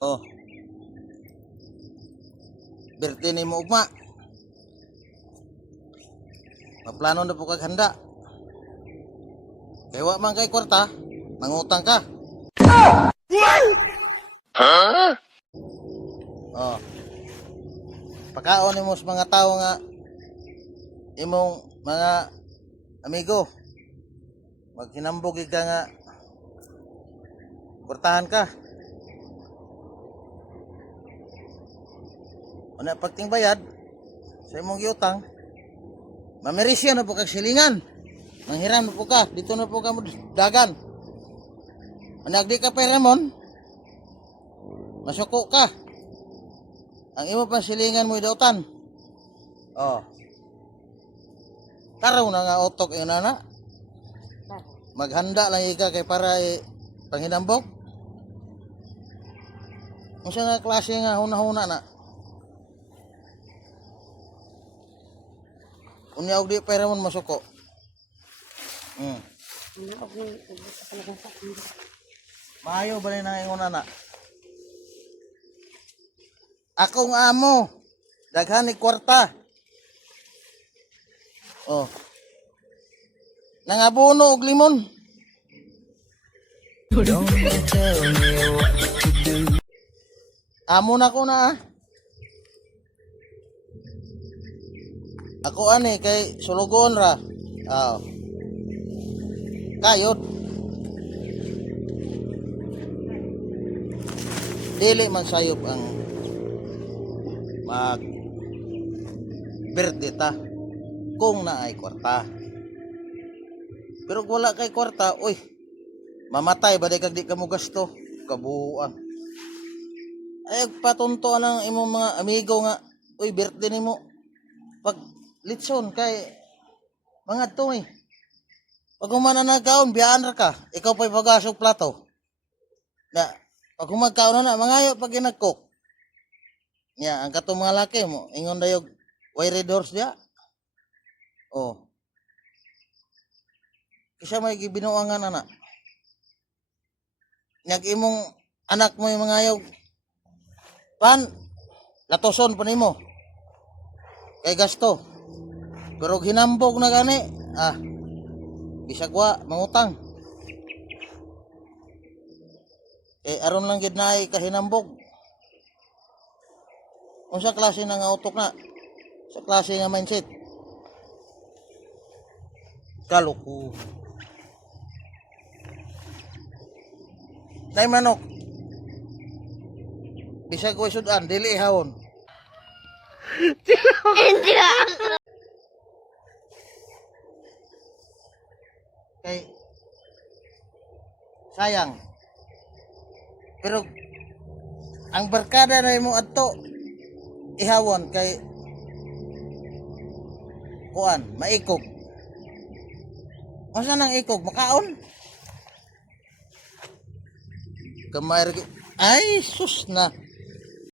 Oh, birthday ni mo ugma. Maplano na po kag handa. Kaya wa man kay kwarta, mangutang ka. Oh. Pakaon nimo sa mga tao nga imong mga amigo. Maghinambog ka nga kwartahan ka. Una pagting bayad sa imong giutang, mamirisya na po kag silingan. Manghiram na po ka, dito na po ka mo dagan. Anak di ka peramon, masuko ka. Ang imo pa silingan mo idautan. Oh. Taraw na nga utok yun na. Maghanda lang ika kay para panghinambog. Kung siya nga klase nga huna-huna na. Unya og di peramon masuko. Maayo ba rin ang ingon na? Akong amo, daghan ni kwarta. Oh. Nangabono og limon. Amo na ko na. Ako ani kay sulugon ra. Oh. Kayod. Dili man sayop ang mag birthday ta kung naay kwarta. Pero kung wala kay kwarta, uy, mamatay ba kag di ka mo gasto? Kabuuan. Ay patunto ang imong mga amigo nga, uy, birthday nimo. Pag litson kay mga to eh. Pag humana na kaon, biyaan ra ka. Ikaw pa'y pagasok plato. Na, pag humagkaon na, mangayo pag ginagkok. Ya, ang katong mga laki mo, ingon dayog, way red horse dia. Oh. Kisa may gibinuangan anak. Nyag imong anak mo yung mangayog. Pan, latoson pa nimo. Kay gasto. Pero hinambog na gani, bisag wa mangutang. Aron lang gid naay kahinambog. Unsa klase nga utok na? Sa klase nga mindset. Kaluku. Nay manok. Bisag wa sudan dili ihawon. Kay sayang. Pero ang barkada na mo adto ihawon kay kuan maikog. Unsa nang ikog makaon? Kamay ay sus na.